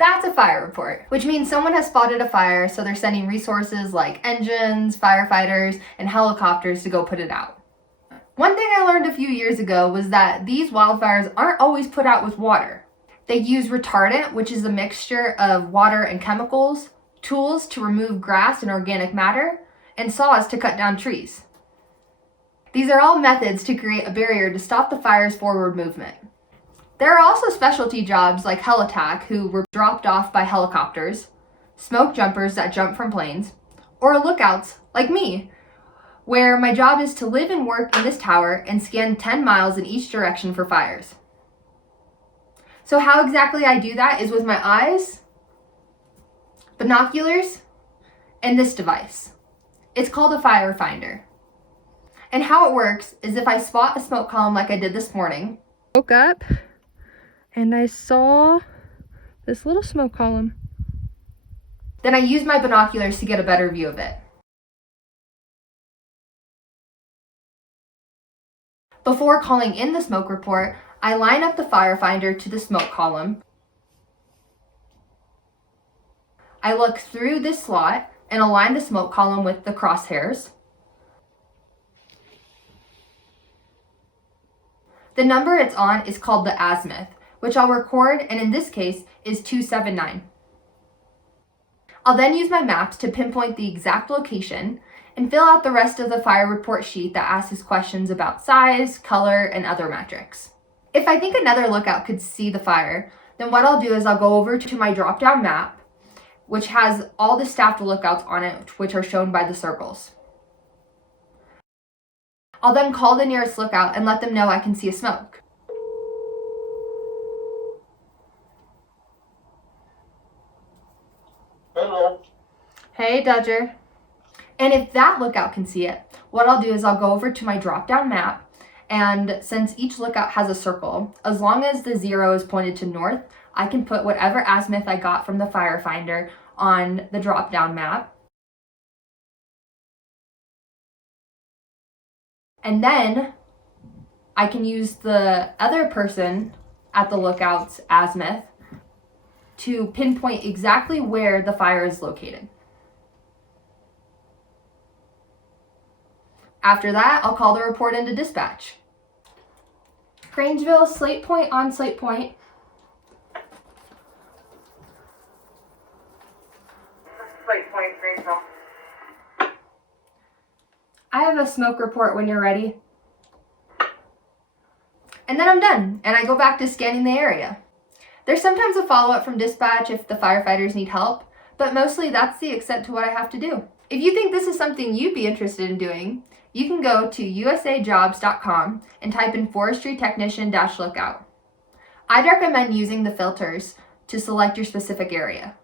That's a fire report, which means someone has spotted a fire, so they're sending resources like engines, firefighters, and helicopters to go put it out. One thing I learned a few years ago was that these wildfires aren't always put out with water. They use retardant, which is a mixture of water and chemicals, tools to remove grass and organic matter, and saws to cut down trees. These are all methods to create a barrier to stop the fire's forward movement. There are also specialty jobs like helitack, who were dropped off by helicopters, smoke jumpers that jump from planes, or lookouts like me, where my job is to live and work in this tower and scan 10 miles in each direction for fires. So how exactly I do that is with my eyes, binoculars, and this device. It's called a fire finder. And how it works is if I spot a smoke column like I did this morning, woke up and I saw this little smoke column, then I use my binoculars to get a better view of it. Before calling in the smoke report, I line up the fire finder to the smoke column. I look through this slot and align the smoke column with the crosshairs. The number it's on is called the azimuth, which I'll record, and in this case is 279. I'll then use my maps to pinpoint the exact location and fill out the rest of the fire report sheet that asks questions about size, color, and other metrics. If I think another lookout could see the fire, then what I'll do is I'll go over to my drop-down map, which has all the staffed lookouts on it, which are shown by the circles. I'll then call the nearest lookout and let them know I can see a smoke. Hello. Hey, Dodger. And if that lookout can see it, what I'll do is I'll go over to my drop-down map, and since each lookout has a circle, as long as the 0 is pointed to north, I can put whatever azimuth I got from the fire finder on the drop-down map. And then I can use the other person at the lookout's azimuth to pinpoint exactly where the fire is located. After that, I'll call the report into dispatch. Grangeville, Slate Point on Slate Point. Slate Point, Grangeville. I have a smoke report when you're ready. And then I'm done, and I go back to scanning the area. There's sometimes a follow-up from dispatch if the firefighters need help, but mostly that's the extent to what I have to do. If you think this is something you'd be interested in doing, you can go to usajobs.com and type in forestry technician-lookout. I'd recommend using the filters to select your specific area.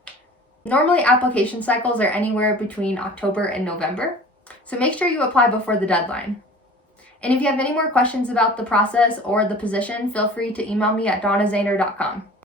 Normally application cycles are anywhere between October and November, so make sure you apply before the deadline. And if you have any more questions about the process or the position, feel free to email me at donnazahner.com.